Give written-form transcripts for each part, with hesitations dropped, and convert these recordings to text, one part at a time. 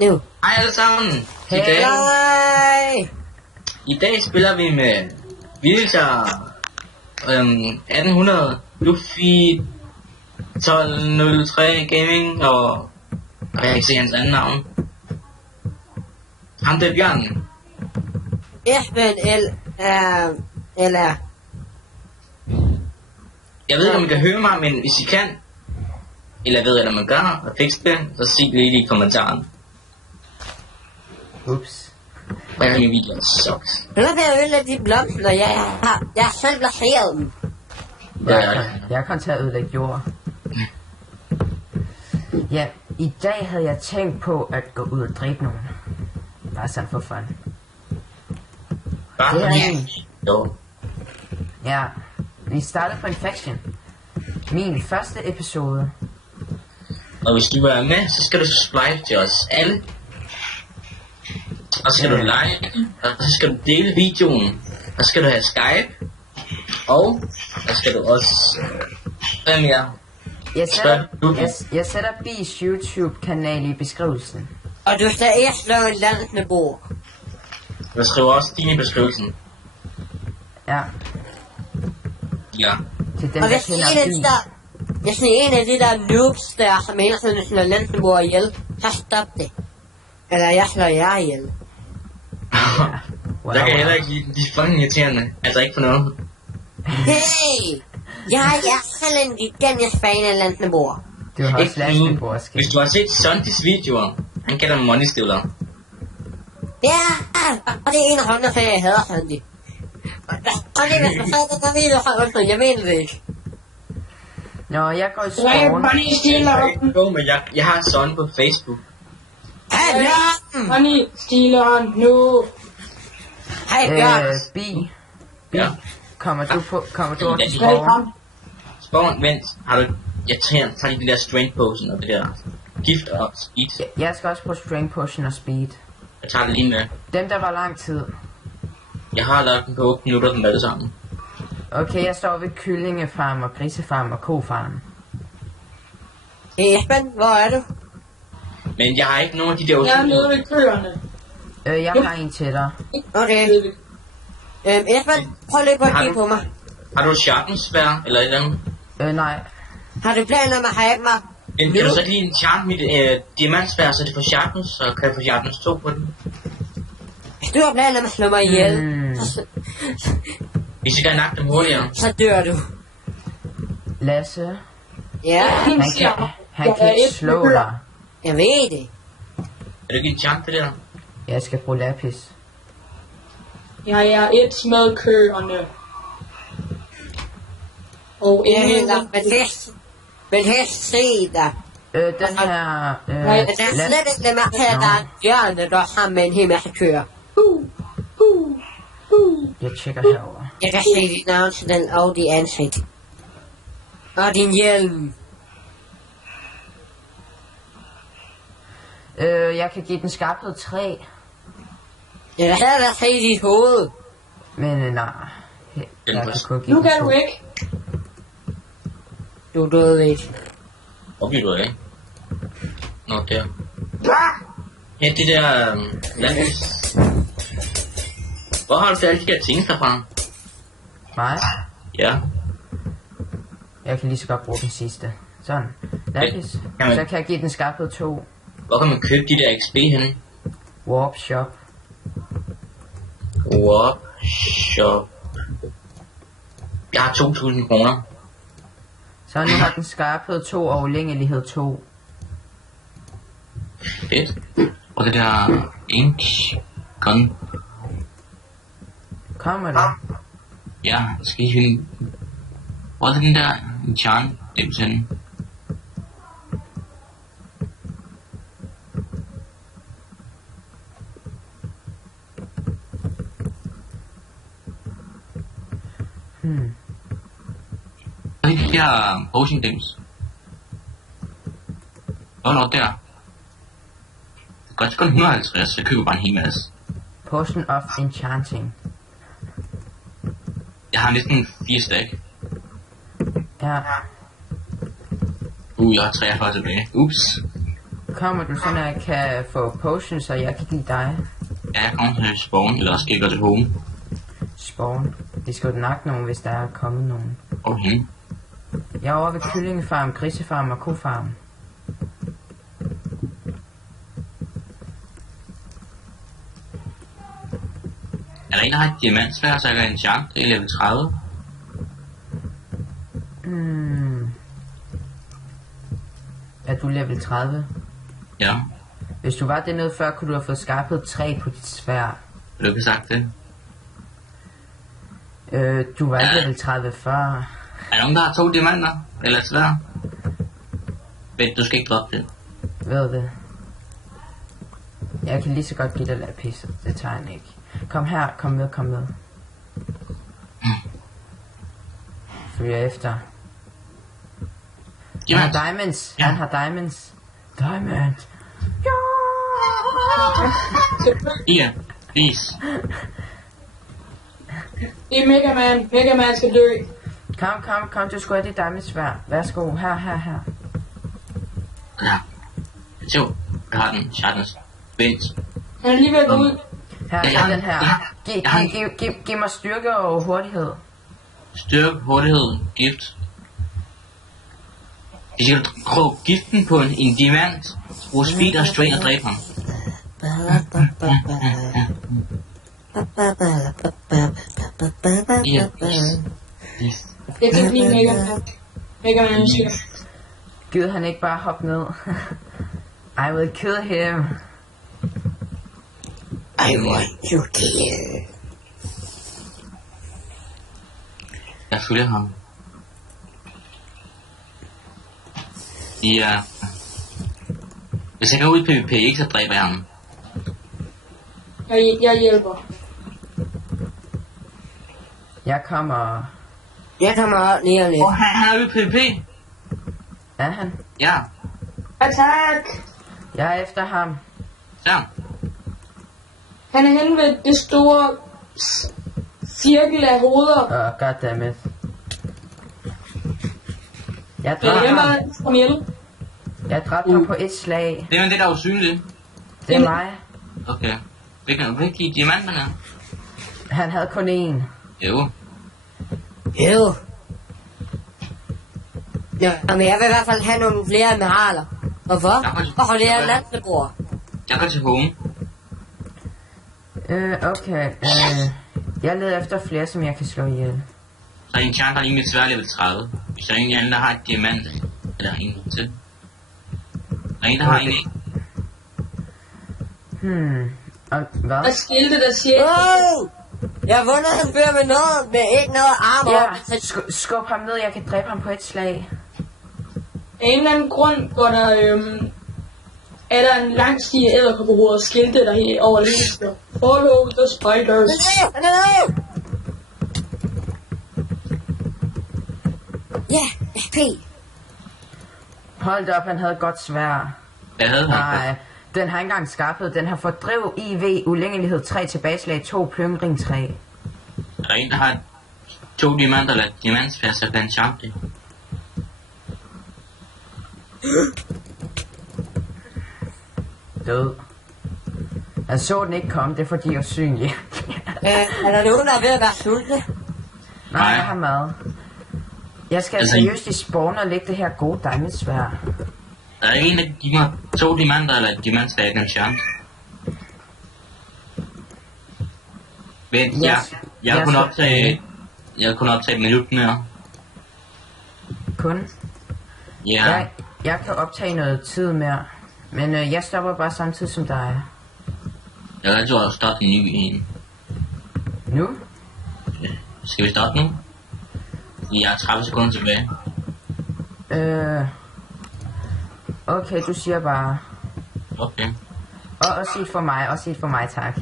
Nu. Hej alle sammen. Hej. I dag spiller vi med Villager 1800, Luffy 1203 Gaming og jeg kan ikke se hans anden navn. Ham det er Bjørn. Esben eller Jeg ved ikke om I kan høre mig, men hvis I kan, eller ved at man gør, og fikse det, så sig det lige i kommentaren. Ups. Hvad er min video? Sucks. nu vil jeg ødelægge de blomster, jeg har selv placeret dem. Jeg kom til at ødelægge jord. Ja, i dag havde jeg tænkt på at gå ud og dræbe nogen. Bare sådan for fun. Bare Det er fordi. min. Jo. Ja, vi startede på Infection. Min første episode. Og hvis du er med, så skal du subscribe til os alle. Og så skal du like, og så skal du dele videoen. Og så skal du have Skype. Og så skal du også... Hvad mere? Jeg sætter B's YouTube-kanal i beskrivelsen. Og du skal ikke slå en landsnebo. Jeg skriver også din i beskrivelsen. Ja, Ja. til dem Og der hvis kender hvis en af de der noobs der, som hele tiden slår landsneboer ihjel, så stop det. Eller jeg slår jer ihjel. Wow. Der kan jeg heller ikke lide, de er fucking irriterende. Altså ikke for noget. Hey! Jeg er selv en gigantisk fan af landsneboer. Du har også Ikke læst nu. det på os. Hvis du har set Sondis videoer, han kalder dem money stealer. Ja, og det er en af hånden, så jeg hader Sandy. Og det er hvis du så der video fra undskyld, jeg mener det ikke. Nå, jeg går i skoven. Jo, men jeg har Son på Facebook. Hej Bjørn! Money stealeren nu. Hej Bjørn! B, Ja. kommer du op Ja, til de- skoven? Spawn, vent. Har du... Jeg tager lige den der strength potion og det der gift og speed. Jeg skal også på Strength Potion og Speed. Jeg tager det lige med. Dem der var lang tid. Jeg har lagt den på 8 minutter dem alle sammen. Okay, jeg står ved kyllingefarm og grisefarm og kofarm. Esben, hvor er du? Men jeg har ikke nogen af de der Jeg er nede ved køerne. Jeg har en til dig. Okay. Esben, prøv lige på at kigge på mig. Har du sharpensvær eller et eller andet? Nej. Har du planer om at have mig? Men kan du så lige enchant mit diamantsvær, så det får sharpness, så kan jeg få sharpness 2 på den? Hvis du har planer om at slå mig ihjel, Hvis jeg kan nakke dem hurtigere. så dør du. Lasse, Ja, han kan ikke slå dig. jeg ved det. Er du ikke enchant det der? Jeg skal bruge lapis. Jeg er et med køerne. Og Jeg ingen hedder vil helst se dig. Den her... Men det er slet ikke det med, at der er en bjørn, der har med en hel masse køer. Jeg tjekker herover. Jeg kan se dit navn til den og dit ansigt. Og din hjelm. Jeg kan give den skarphed 3. Jeg kan da se dit hoved. Men nej. Jeg kan kun give nu den kan 2. du ikke. Du døde ikke. Hvor bliver du af? Nå, der. Ja, det der... lapis. Hvor har du fået alle de der ting derfra? Nej. Ja. Jeg kan lige så godt bruge den sidste. Sådan. Lapis. Jamen. Så kan jeg give den skarphed 2. Hvor kan man købe de der XP henne? Warp shop. Warp shop. Jeg har 2.000 kroner. Så nu har den skarphed 2 og ulængelighed 2. Fedt. Og det der ink gun. Kommer det? Ja, skal I finde... Hvor er den der enchant dims henne? Hvor er de der potion dims? Nå, der. Det er godt kun 150, så jeg køber bare en hel masse. Potion of Enchanting. Jeg har næsten 4 stack. Ja. Jeg har 43 tilbage. Ups. Kommer du så, når jeg kan få potions, så jeg kan give dig Ja, jeg kommer til spawn, eller også skal jeg gå til home. spawn? Vi skal jo nok nogen, hvis der er kommet nogen. Okay. Jeg er over ved kyllingefarm, grisefarm og kofarm. Er der en, der har et diamantsværd, så jeg kan enchant? Det er level 30. Er du level 30? Ja, Hvis du var det noget før, kunne du have fået skarpet 3 på dit sværd. vil du ikke have sagt det? Du var ikke Ja. level 30 før. Er der nogen, der har 2 diamanter? Eller et sværd? Vent, du skal ikke droppe det. Ved det. Jeg kan lige så godt give dig lapis, det tager han ikke. Kom her, kom med. Følger efter. Han har Diamant. diamonds. Ja. Han har diamonds. Diamond. Iya, please. Det er Mega Man. Mega Man skal dø. Kom, du skulle have dit diamonds sværd. Værsgo, her. Ja. Så, jeg har den. Chardens. Vent. Han er lige ved at gå ud. Her Ja, er den her. Giv mig styrke og hurtighed. Styrke, hurtighed, gift. Vi skal prøve giften på en diamant. Brug speed og strain og dræbe ham. Iya, please. Jeg kan ikke lide Mega Man. Mega Man er syg. Gider han ikke bare hoppe ned? I will kill him. I want to kill. Jeg følger ham. Ja. Hvis jeg går ud i PvP, ikke, så dræber jeg ham. Jeg hjælper. Jeg kommer... Jeg kommer op lige om lidt. Han er ude i PvP. Er han? Ja. Attack! Jeg er efter ham. Så. Han er henne ved det store cirkel af hoveder. Goddammit. Jeg Hvem dræbte er ham. det? Kom hjælp. Jeg dræbte ham på et slag. Det er det, der er usynligt. Det er mig. Okay. Det kan du ikke lide diamanterne. Han havde kun én. Jo. Jo. Nå, men jeg vil i hvert fald have nogle flere mineraler. Hvorfor? Hvorfor det er landbrug? Jeg går til home. Okay. Jeg leder efter flere, som jeg kan slå ihjel. Så er en chance, der lige mit svær level 30. Hvis der er en anden, der har et diamant. Eller en til. Der er en, der har en ikke. Og hvad? Der er skilte, der siger... Wow! Jeg har vundet en fyr med noget, med ikke noget arm Ja, op. skub ham ned, jeg kan dræbe ham på et slag. Af en eller anden grund går der, er der en lang sti af æderkopperhoveder og skilte, der er over lige. Follow the spiders. Han er lav! Ja, P. Hold da op, han havde godt svær. Jeg havde ham. Nej, den har ikke engang skaffet. Den har fordrev IV, ulængelighed 3, tilbageslag 2, plyngring 3. Er der en, der har 2 diamanter eller diamantsfærd, så kan han champ det. Død. Jeg så den ikke komme, det er fordi jeg er usynlig. Er der nogen, der er ved at være sultne? Nej, Nej. jeg har mad. Jeg skal Altså, seriøst i spawn og lægge det her gode diamondsværd. Der er en, der giver mig 2 diamanter eller et diamantsfærd, jeg kan champ. Vent, jeg har kun optaget... Jeg har kun optaget et minut mere. Kun? Ja. Jeg kan optage noget tid mere. Men jeg stopper bare samtidig som dig. Jeg kan altid også starte en ny en. Nu? Skal vi starte nu? Jeg har 30 sekunder tilbage. Okay, du siger bare. Okay. Og sig for mig, tak.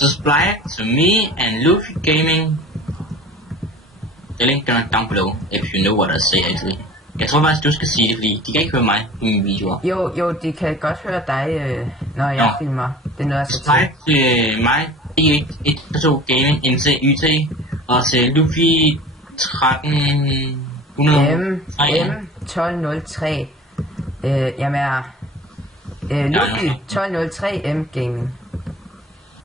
Subscribe to me and Luffy Gaming. The link down below, if you know what I say actually. Jeg tror faktisk, du skal sige det, fordi de kan ikke høre mig i mine videoer. Jo, de kan godt høre dig, når jeg filmer. Det er noget, jeg så Subscribe til. til mig, E1 Gaming, NC YT, og til Luffy 1300. M1203. Jamen er Lucky 1203 M Gaming.